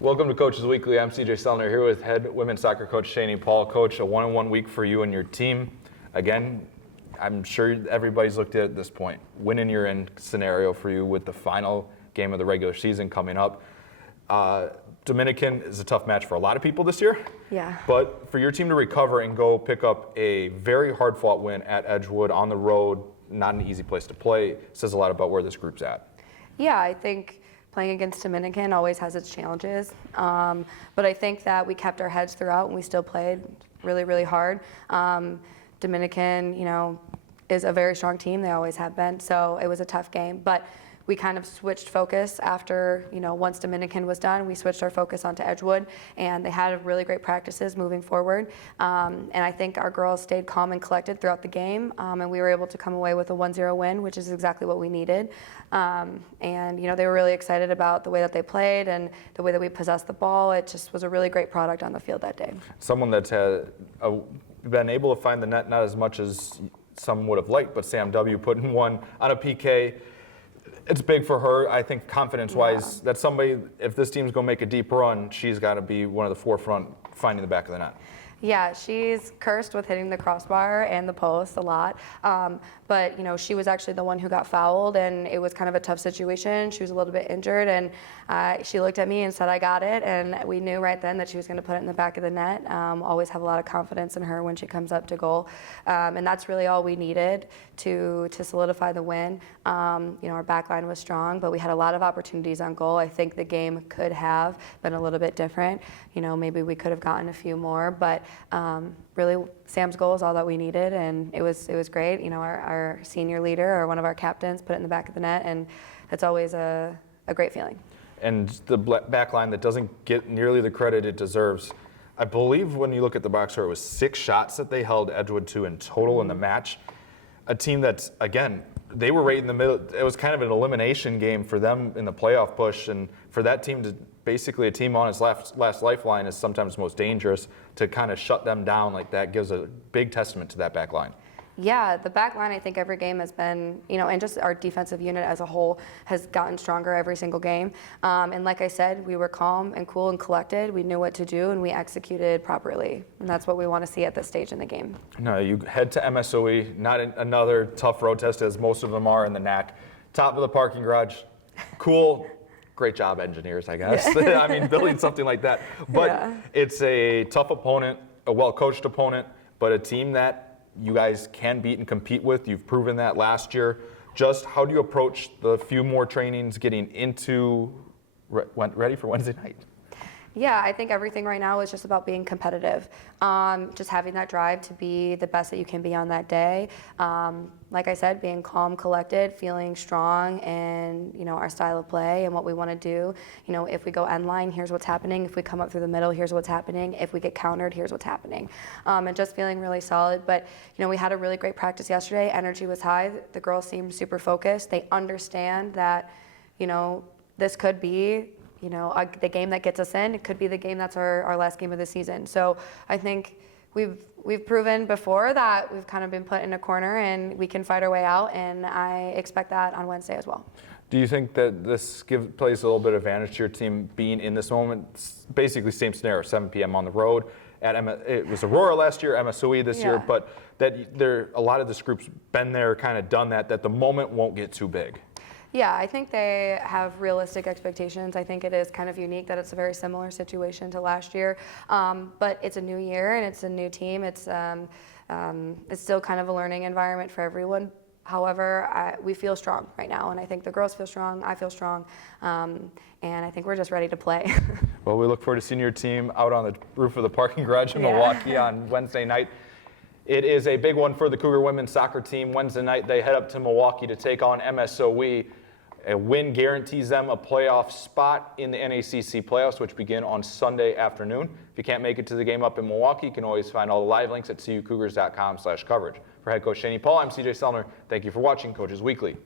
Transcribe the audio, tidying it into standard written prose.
Welcome to Coaches Weekly. I'm CJ Sellner here with head women's soccer coach Shayni Paul. Coach, a one-on-one week for you and your team. Again, I'm sure everybody's looked at this point. Win and you're in scenario for you with the final game of the regular season coming up. Dominican is a tough match for a lot of people this year. Yeah. But for your team to recover and go pick up a very hard-fought win at Edgewood on the road, not an easy place to play, says a lot about where this group's at. Yeah, I think playing against Dominican always has its challenges. But I think that we kept our heads throughout and we still played really, really hard. Dominican, is a very strong team. They always have been. So it was a tough game. But we kind of switched focus after, once Dominican was done, we switched our focus onto Edgewood, and they had really great practices moving forward. And I think our girls stayed calm and collected throughout the game, and we were able to come away with a 1-0 win, which is exactly what we needed. And, they were really excited about the way that they played and the way that we possessed the ball. It just was a really great product on the field that day. Someone that's been able to find the net, not as much as some would have liked, but Sam W. putting one on a PK. It's big for her, I think, confidence-wise. That's somebody, if this team's going to make a deep run, she's got to be one of the forefront finding the back of the net. Yeah, she's cursed with hitting the crossbar and the post a lot. But, she was actually the one who got fouled, and it was kind of a tough situation. She was a little bit injured, and she looked at me and said, I got it. And we knew right then that she was going to put it in the back of the net. Always have a lot of confidence in her when she comes up to goal. And that's really all we needed to solidify the win. Our back line was strong, but we had a lot of opportunities on goal. I think the game could have been a little bit different. Maybe we could have gotten a few more, but really Sam's goal is all that we needed, and it was great. Our senior leader or one of our captains put it in the back of the net, and it's always a great feeling. And the back line that doesn't get nearly the credit it deserves. I believe when you look at the box score, it was 6 shots that they held Edgewood to in total in the match. A team that's, again, they were right in the middle. It was kind of an elimination game for them in the playoff push, and for that team to basically, a team on its last lifeline is sometimes most dangerous. To kind of shut them down like that gives a big testament to that back line. Yeah, the back line, I think every game has been, and just our defensive unit as a whole has gotten stronger every single game. And like I said, we were calm and cool and collected. We knew what to do, and we executed properly. And that's what we want to see at this stage in the game. No, you head to MSOE, not another tough road test as most of them are in the NAC. Top of the parking garage, cool. Great job, engineers, I guess. I mean, building something like that. But It's a tough opponent, a well-coached opponent, but a team that you guys can beat and compete with. You've proven that last year. Just how do you approach the few more trainings getting into ready for Wednesday night? Yeah, I think everything right now is just about being competitive. Just having that drive to be the best that you can be on that day. Like I said, being calm, collected, feeling strong in our style of play and what we want to do. If we go end line, here's what's happening. If we come up through the middle, here's what's happening. If we get countered, here's what's happening. And just feeling really solid. But we had a really great practice yesterday. Energy was high. The girls seemed super focused. They understand that this could be the game that gets us in. It could be the game that's our last game of the season. So I think we've proven before that we've kind of been put in a corner and we can fight our way out, and I expect that on Wednesday as well. Do you think that this plays a little bit of advantage to your team being in this moment? It's basically same scenario, 7 p.m. on the road. It was Aurora last year, MSOE this year, but that a lot of this group's been there, kind of done that the moment won't get too big. Yeah, I think they have realistic expectations. I think it is kind of unique that it's a very similar situation to last year. But it's a new year and it's a new team. It's still kind of a learning environment for everyone. However, we feel strong right now, and I think the girls feel strong, I feel strong, and I think we're just ready to play. Well, we look forward to seeing your team out on the roof of the parking garage in Milwaukee on Wednesday night. It is a big one for the Cougar women's soccer team. Wednesday night, they head up to Milwaukee to take on MSOE. A win guarantees them a playoff spot in the NACC playoffs, which begin on Sunday afternoon. If you can't make it to the game up in Milwaukee, you can always find all the live links at cucougars.com/coverage. For head coach Shayni Paul, I'm CJ Sellner. Thank you for watching Coaches Weekly.